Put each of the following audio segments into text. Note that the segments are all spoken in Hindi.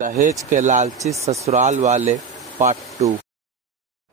दहेज के लालची ससुराल वाले पार्ट 2।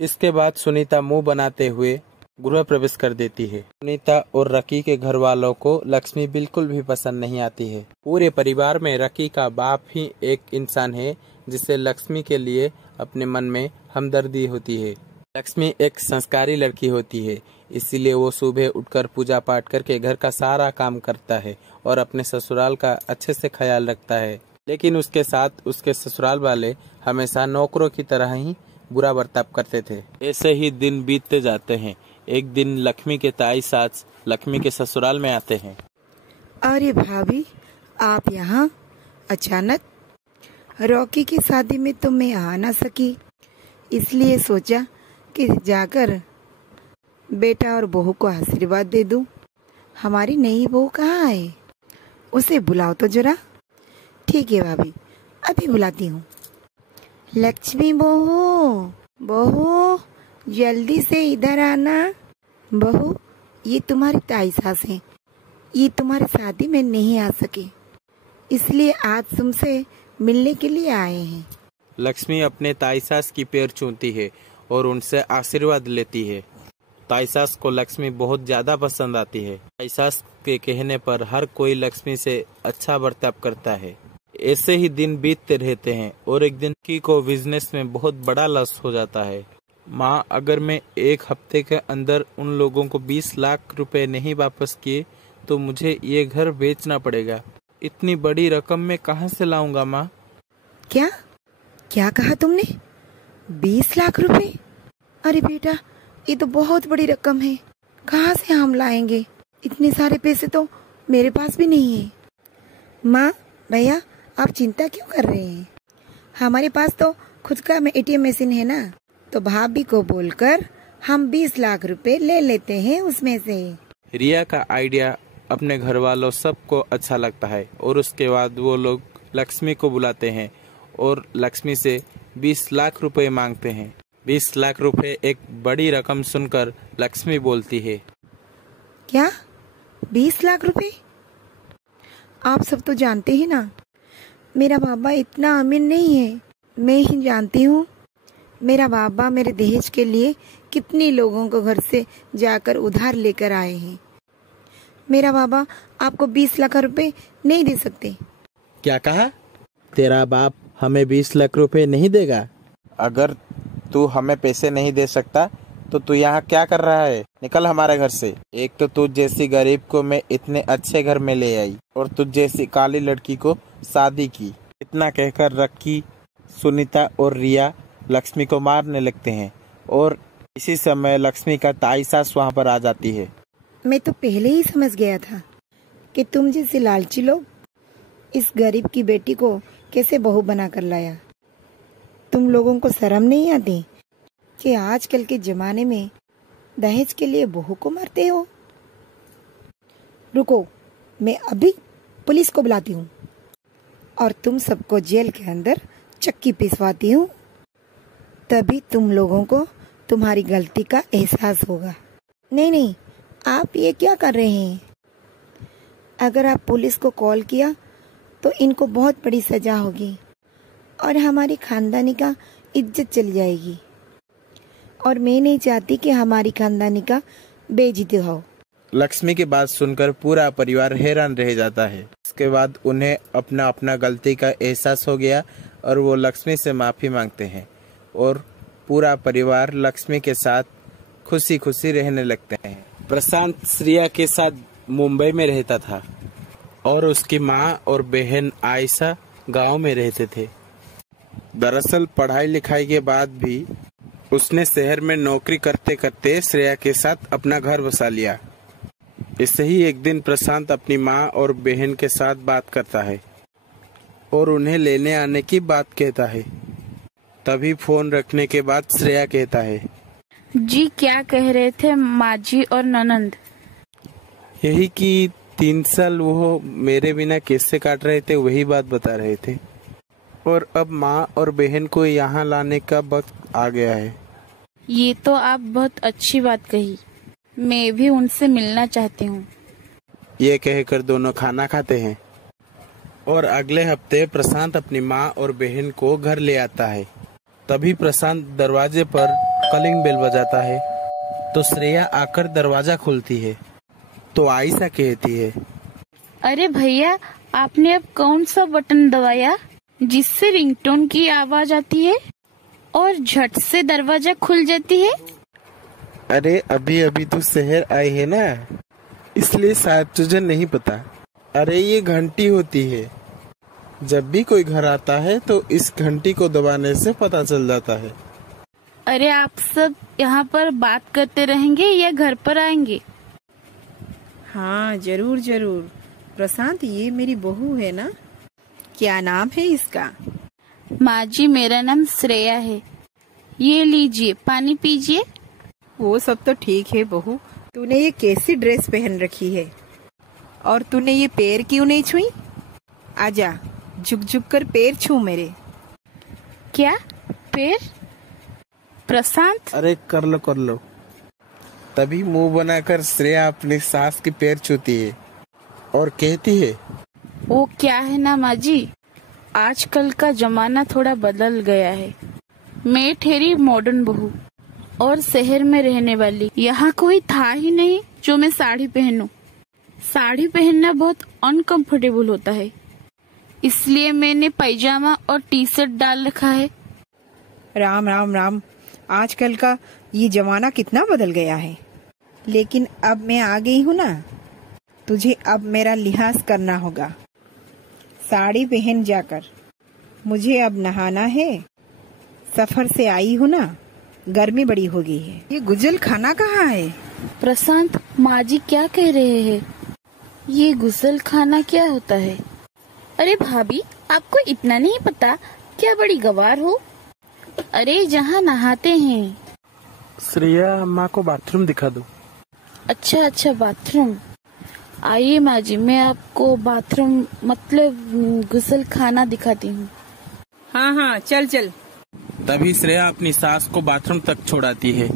इसके बाद सुनीता मुंह बनाते हुए गृह प्रवेश कर देती है। सुनीता और रकी के घर वालों को लक्ष्मी बिल्कुल भी पसंद नहीं आती है। पूरे परिवार में रकी का बाप ही एक इंसान है जिसे लक्ष्मी के लिए अपने मन में हमदर्दी होती है। लक्ष्मी एक संस्कारी लड़की होती है, इसीलिए वो सुबह उठकर पूजा पाठ करके घर का सारा काम करता है और अपने ससुराल का अच्छे से ख्याल रखता है। लेकिन उसके साथ उसके ससुराल वाले हमेशा नौकरों की तरह ही बुरा बर्ताव करते थे। ऐसे ही दिन बीतते जाते हैं। एक दिन लक्ष्मी के ताई सास लक्ष्मी के ससुराल में आते हैं। अरे भाभी, आप यहाँ अचानक? रॉकी की शादी में तो मैं आ ना सकी, इसलिए सोचा कि जाकर बेटा और बहू को आशीर्वाद दे दूं। हमारी नई बहू कहाँ है? उसे बुलाओ तो जरा। ठीक है भाभी, अभी बुलाती हूँ। लक्ष्मी बहू, बहू जल्दी से इधर आना। बहू, ये तुम्हारी ताई सास है। ये तुम्हारी शादी में नहीं आ सके, इसलिए आज तुमसे मिलने के लिए आए हैं। लक्ष्मी अपने ताई सास की पैर छूती है और उनसे आशीर्वाद लेती है। ताई सास को लक्ष्मी बहुत ज्यादा पसंद आती है। ताई सास के कहने पर हर कोई लक्ष्मी से अच्छा बर्ताव करता है। ऐसे ही दिन बीतते रहते हैं और एक दिन की को बिजनेस में बहुत बड़ा लॉस हो जाता है। माँ, अगर मैं एक हफ्ते के अंदर उन लोगों को 20 लाख रुपए नहीं वापस किए तो मुझे ये घर बेचना पड़ेगा। इतनी बड़ी रकम मैं कहाँ से लाऊंगा माँ? क्या क्या कहा तुमने? 20 लाख रुपए? अरे बेटा, ये तो बहुत बड़ी रकम है। कहाँ से हम लाएंगे? इतने सारे पैसे तो मेरे पास भी नहीं है। माँ, भैया, आप चिंता क्यों कर रहे हैं? हमारे पास तो खुद का एटीएम मशीन है ना, तो भाभी को बोलकर हम 20 लाख रुपए ले लेते हैं उसमें से। रिया का आइडिया अपने घर वालों सबको अच्छा लगता है और उसके बाद वो लोग लक्ष्मी को बुलाते हैं और लक्ष्मी से 20 लाख रुपए मांगते हैं। 20 लाख रुपए एक बड़ी रकम सुनकर लक्ष्मी बोलती है, क्या 20 लाख रुपए? आप सब तो जानते हैं ना, मेरा बाबा इतना अमीर नहीं है। मैं ही जानती हूँ मेरा बाबा मेरे दहेज के लिए कितनी लोगों को घर से जाकर उधार लेकर आए हैं। मेरा बाबा आपको 20 लाख रुपए नहीं दे सकते। क्या कहा? तेरा बाप हमें 20 लाख रुपए नहीं देगा? अगर तू हमें पैसे नहीं दे सकता तो तू यहाँ क्या कर रहा है? निकल हमारे घर से। एक तो तू जैसी गरीब को मैं इतने अच्छे घर में ले आई और तू जैसी काली लड़की को शादी की। इतना कहकर रकी, सुनीता और रिया लक्ष्मी को मारने लगते हैं और इसी समय लक्ष्मी का ताई सास वहाँ पर आ जाती है। मैं तो पहले ही समझ गया था कि तुम जैसे लालची लोग इस गरीब की बेटी को कैसे बहू बना कर लाया। तुम लोगों को शर्म नहीं आती कि आजकल के जमाने में दहेज के लिए बहू को मारते हो? रुको, मैं अभी पुलिस को बुलाती हूँ और तुम सबको जेल के अंदर चक्की पिसवाती हूँ। तभी तुम लोगों को तुम्हारी गलती का एहसास होगा। नहीं नहीं, आप ये क्या कर रहे हैं? अगर आप पुलिस को कॉल किया तो इनको बहुत बड़ी सजा होगी और हमारी खानदानी का इज्जत चली जाएगी, और मैं नहीं चाहती कि हमारी खानदानी का बेइज्जती हो। लक्ष्मी की बात सुनकर पूरा परिवार हैरान रह जाता है। इसके बाद उन्हें अपना अपना गलती का एहसास हो गया और वो लक्ष्मी से माफी मांगते हैं और पूरा परिवार लक्ष्मी के साथ खुशी खुशी रहने लगते हैं। प्रशांत श्रेया के साथ मुंबई में रहता था और उसकी माँ और बहन आयशा गांव में रहते थे। दरअसल पढ़ाई लिखाई के बाद भी उसने शहर में नौकरी करते करते श्रेया के साथ अपना घर बसा लिया। इससे ही एक दिन प्रशांत अपनी माँ और बहन के साथ बात करता है और उन्हें लेने आने की बात कहता है। तभी फोन रखने के बाद श्रेया कहता है, जी क्या कह रहे थे माँ जी और ननंद? यही कि 3 साल वो मेरे बिना कैसे काट रहे थे, वही बात बता रहे थे। और अब माँ और बहन को यहाँ लाने का वक्त आ गया है। ये तो आप बहुत अच्छी बात कही। मैं भी उनसे मिलना चाहती हूँ। ये कहकर दोनों खाना खाते हैं और अगले हफ्ते प्रशांत अपनी माँ और बहन को घर ले आता है। तभी प्रशांत दरवाजे पर कॉलिंग बेल बजाता है तो श्रेया आकर दरवाजा खोलती है तो आयशा कहती है, अरे भैया, आपने अब कौन सा बटन दबाया जिससे रिंगटोन की आवाज आती है और झट से दरवाजा खुल जाती है? अरे अभी अभी तू शहर आई है ना, इसलिए शायद तुझे नहीं पता। अरे ये घंटी होती है, जब भी कोई घर आता है तो इस घंटी को दबाने से पता चल जाता है। अरे आप सब यहाँ पर बात करते रहेंगे या घर पर आएंगे? हाँ जरूर जरूर। प्रशांत, ये मेरी बहू है ना? क्या नाम है इसका? माँ जी, मेरा नाम श्रेया है। ये लीजिए, पानी पीजिए। वो सब तो ठीक है बहू, तूने ये कैसी ड्रेस पहन रखी है और तूने ये पैर क्यों नहीं छुई? आजा, झुक झुक कर पैर छू मेरे। क्या पैर? प्रशांत, अरे कर लो। तभी मुंह बनाकर श्रेया अपनी सास की पैर छूती है और कहती है, वो क्या है ना माँ जी, आजकल का जमाना थोड़ा बदल गया है। मैं ठहरी मॉडर्न बहू और शहर में रहने वाली। यहाँ कोई था ही नहीं जो मैं साड़ी पहनूं। साड़ी पहनना बहुत अनकंफर्टेबल होता है, इसलिए मैंने पैजामा और टी शर्ट डाल रखा है। राम राम राम, आजकल का ये जमाना कितना बदल गया है। लेकिन अब मैं आ गई हूँ ना, तुझे अब मेरा लिहाज करना होगा। साड़ी पहन जाकर, मुझे अब नहाना है। सफर से आई हूँ ना, गर्मी बड़ी हो गई है। ये गुजल खाना कहाँ है? प्रशांत, माँ जी क्या कह रहे हैं? ये गुसल खाना क्या होता है? अरे भाभी, आपको इतना नहीं पता? क्या बड़ी गवार हो। अरे जहाँ नहाते हैं। श्रेया, अम्मा को बाथरूम दिखा दो। अच्छा, बाथरूम। आइए माँ जी, मैं आपको बाथरूम मतलब गुसल खाना दिखाती हूँ। हाँ, चल। तभी श्रेया अपनी सास को बाथरूम तक छोड़ाती है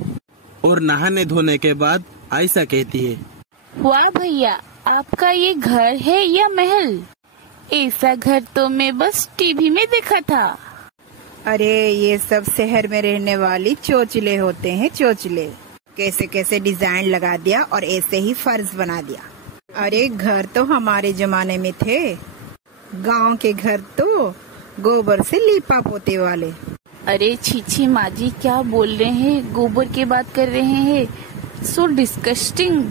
और नहाने धोने के बाद आयशा कहती है, वाह भैया, आपका ये घर है या महल? ऐसा घर तो मैं बस टीवी में देखा था। अरे ये सब शहर में रहने वाली चोचले होते हैं, चोचले। कैसे कैसे डिजाइन लगा दिया और ऐसे ही फर्श बना दिया। अरे घर तो हमारे जमाने में थे, गांव के घर तो गोबर से लीपा पोते वाले। अरे छी माँ जी, क्या बोल रहे हैं? गोबर की बात कर रहे हैं? सो डिस्कस्टिंग।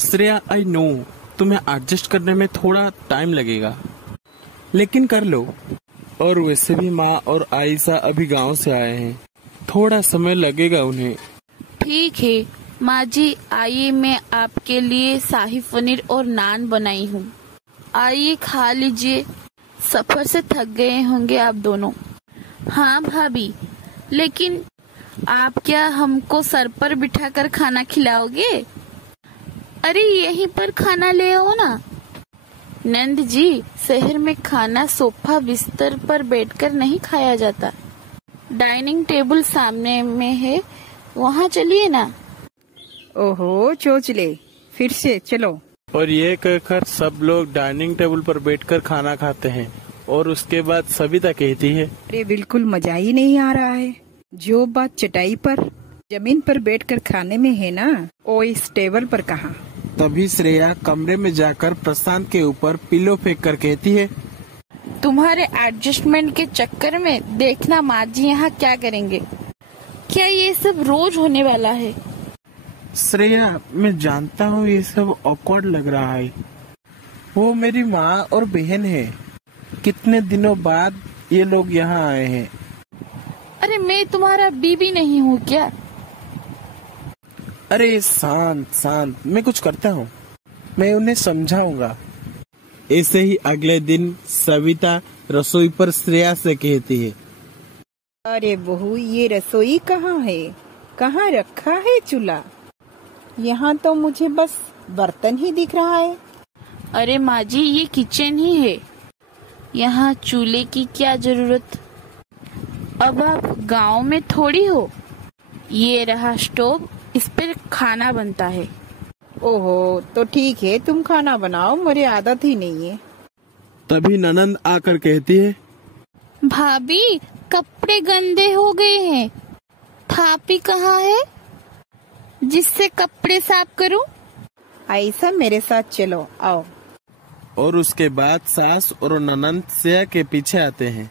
श्रेया, आई नो तुम्हें एडजस्ट करने में थोड़ा टाइम लगेगा, लेकिन कर लो। और वैसे भी माँ और आयशा अभी गांव से आए हैं, थोड़ा समय लगेगा उन्हें। ठीक है माँ जी, आइए, मैं आपके लिए शाही पनीर और नान बनाई हूँ। आइए खा लीजिए। सफर से थक गए होंगे आप दोनों। हाँ भाभी, लेकिन आप क्या हमको सर पर बिठाकर खाना खिलाओगे? अरे यहीं पर खाना ले आओ ना। नंद जी, शहर में खाना सोफा बिस्तर पर बैठकर नहीं खाया जाता। डाइनिंग टेबल सामने में है, वहाँ चलिए ना। ओहो चोचले, फिर से चलो। और ये कहकर सब लोग डाइनिंग टेबल पर बैठकर खाना खाते हैं और उसके बाद सविता कहती है, अरे बिल्कुल मजा ही नहीं आ रहा है। जो बात चटाई पर जमीन पर बैठकर खाने में है ना, वो इस टेबल पर कहाँ। तभी श्रेया कमरे में जाकर प्रशांत के ऊपर पिलो फेंक कर कहती है, तुम्हारे एडजस्टमेंट के चक्कर में देखना माँ जी यहाँ क्या करेंगे। क्या ये सब रोज होने वाला है? श्रेया, मैं जानता हूँ ये सब ऑकवर्ड लग रहा है। वो मेरी माँ और बहन है, कितने दिनों बाद ये लोग यहाँ आए हैं। अरे मैं तुम्हारा बीबी नहीं हूँ क्या? अरे शांत, मैं कुछ करता हूँ, मैं उन्हें समझाऊंगा। ऐसे ही अगले दिन सविता रसोई पर श्रेया से कहती है, अरे बहू, ये रसोई कहाँ है? कहाँ रखा है चूल्हा? यहाँ तो मुझे बस बर्तन ही दिख रहा है। अरे माँ जी, ये किचन ही है, यहाँ चूल्हे की क्या जरूरत? अब आप गांव में थोड़ी हो। ये रहा स्टोव, इस पर खाना बनता है। ओहो, तो ठीक है, तुम खाना बनाओ, मुझे आदत ही नहीं है। तभी ननंद आकर कहती है, भाभी कपड़े गंदे हो गए हैं, थापी कहाँ है जिससे कपड़े साफ करूं? आयशा मेरे साथ चलो, आओ। और उसके बाद सास और ननंद श्रेया के पीछे आते हैं।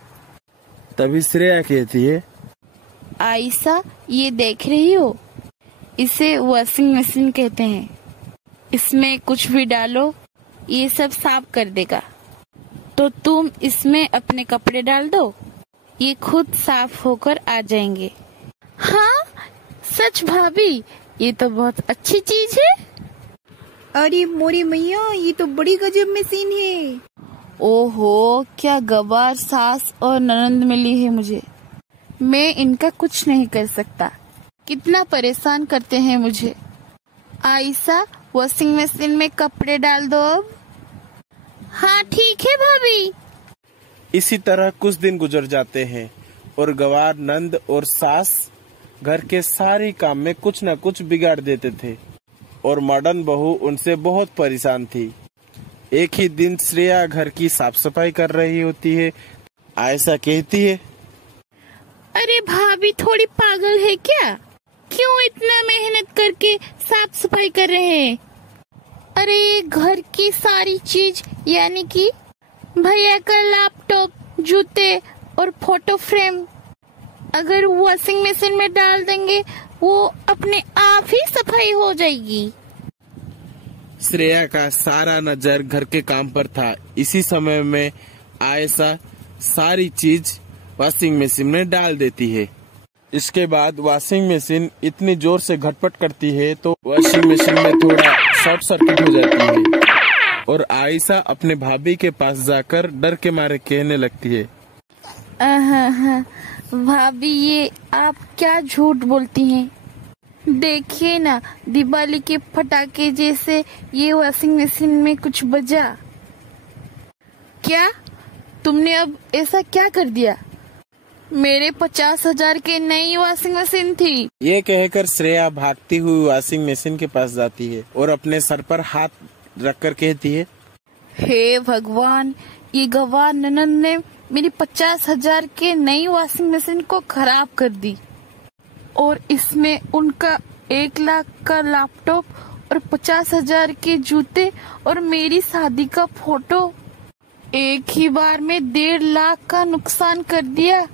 तभी श्रेया कहती है, आयशा ये देख रही हो, इसे वॉशिंग मशीन कहते हैं। इसमें कुछ भी डालो ये सब साफ कर देगा। तो तुम इसमें अपने कपड़े डाल दो, ये खुद साफ होकर आ जाएंगे। हाँ सच भाभी, ये तो बहुत अच्छी चीज है। अरे मोरी मैया, ये तो बड़ी गजब मशीन है। ओहो, क्या गवार सास और ननंद मिली है मुझे। मैं इनका कुछ नहीं कर सकता, कितना परेशान करते हैं मुझे। आयशा वॉशिंग मशीन में कपड़े डाल दो अब। हाँ ठीक है भाभी। इसी तरह कुछ दिन गुजर जाते हैं और गवार नंद और सास घर के सारे काम में कुछ न कुछ बिगाड़ देते थे और मॉडर्न बहू उनसे बहुत परेशान थी। एक ही दिन श्रेया घर की साफ सफाई कर रही होती है। आयशा कहती है, अरे भाभी थोड़ी पागल है क्या? क्यों इतना मेहनत करके साफ सफाई कर रहे हैं? अरे घर की सारी चीज यानी कि भैया का लैपटॉप, जूते और फोटो फ्रेम अगर वॉशिंग मशीन में डाल देंगे वो अपने आप ही सफाई हो जाएगी। श्रेया का सारा नजर घर के काम पर था। इसी समय में आयशा सारी चीज वॉशिंग मशीन में डाल देती है। इसके बाद वॉशिंग मशीन इतनी जोर से घटपट करती है तो वॉशिंग मशीन में थोड़ा शॉर्ट सर्किट हो जाती है और आयशा अपने भाभी के पास जाकर डर के मारे कहने लगती है, भाभी ये आप क्या झूठ बोलती हैं? देखिए ना, दिवाली के पटाखे जैसे ये वॉशिंग मशीन में कुछ बजा। क्या तुमने अब ऐसा क्या कर दिया? मेरे 50,000 की नई वॉशिंग मशीन थी। ये कहकर श्रेया भागती हुई वॉशिंग मशीन के पास जाती है और अपने सर पर हाथ रखकर कहती है, हे भगवान, ये गवार ननंद ने मेरी 50,000 के नई वॉशिंग मशीन को खराब कर दी और इसमें उनका 1 लाख का लैपटॉप और 50,000 के जूते और मेरी शादी का फोटो एक ही बार में 1.5 लाख का नुकसान कर दिया।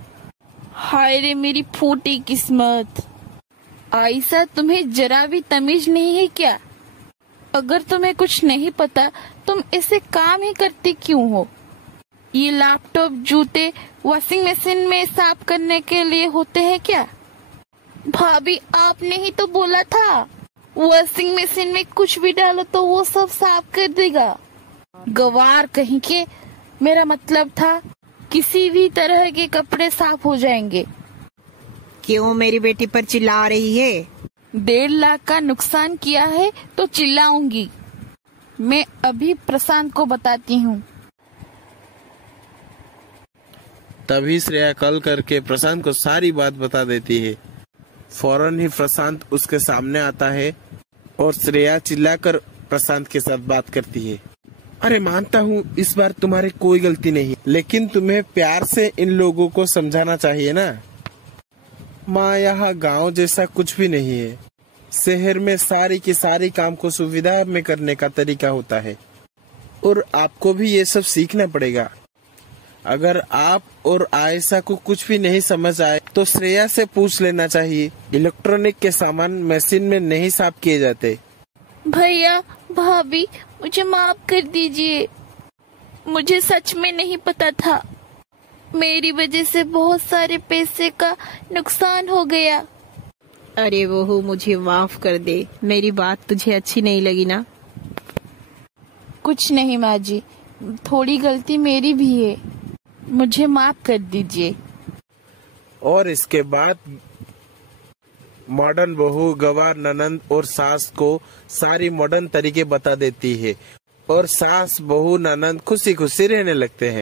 हाय रे मेरी फूटी किस्मत। आयशा तुम्हें जरा भी तमीज नहीं है क्या? अगर तुम्हें कुछ नहीं पता तुम ऐसे काम ही करती क्यों हो? ये लैपटॉप, जूते वॉशिंग मशीन में साफ करने के लिए होते हैं क्या? भाभी आपने ही तो बोला था वॉशिंग मशीन में कुछ भी डालो तो वो सब साफ कर देगा। गवार कहीं के, मेरा मतलब था किसी भी तरह के कपड़े साफ हो जाएंगे। क्यों मेरी बेटी पर चिल्ला रही है? 1.5 लाख का नुकसान किया है तो चिल्लाऊंगी। मैं अभी प्रशांत को बताती हूँ। तभी श्रेया कॉल करके प्रशांत को सारी बात बता देती है। फौरन ही प्रशांत उसके सामने आता है और श्रेया चिल्लाकर प्रशांत के साथ बात करती है, अरे मानता हूँ इस बार तुम्हारी कोई गलती नहीं, लेकिन तुम्हें प्यार से इन लोगों को समझाना चाहिए ना। माँ, यहाँ गांव जैसा कुछ भी नहीं है। शहर में सारी की सारी काम को सुविधा में करने का तरीका होता है और आपको भी ये सब सीखना पड़ेगा। अगर आप और आयशा को कुछ भी नहीं समझ आए तो श्रेया से पूछ लेना चाहिए। इलेक्ट्रॉनिक के सामान मशीन में नहीं साफ किए जाते। भैया, भाभी, मुझे माफ कर दीजिए। मुझे सच में नहीं पता था। मेरी वजह से बहुत सारे पैसे का नुकसान हो गया। अरे बहू, मुझे माफ कर दे। मेरी बात तुझे अच्छी नहीं लगी ना? कुछ नहीं माँ जी, थोड़ी गलती मेरी भी है, मुझे माफ कर दीजिए। और इसके बाद मॉडर्न बहू गवार ननंद और सास को सारी मॉडर्न तरीके बता देती है और सास बहू ननंद खुशी खुशी रहने लगते हैं।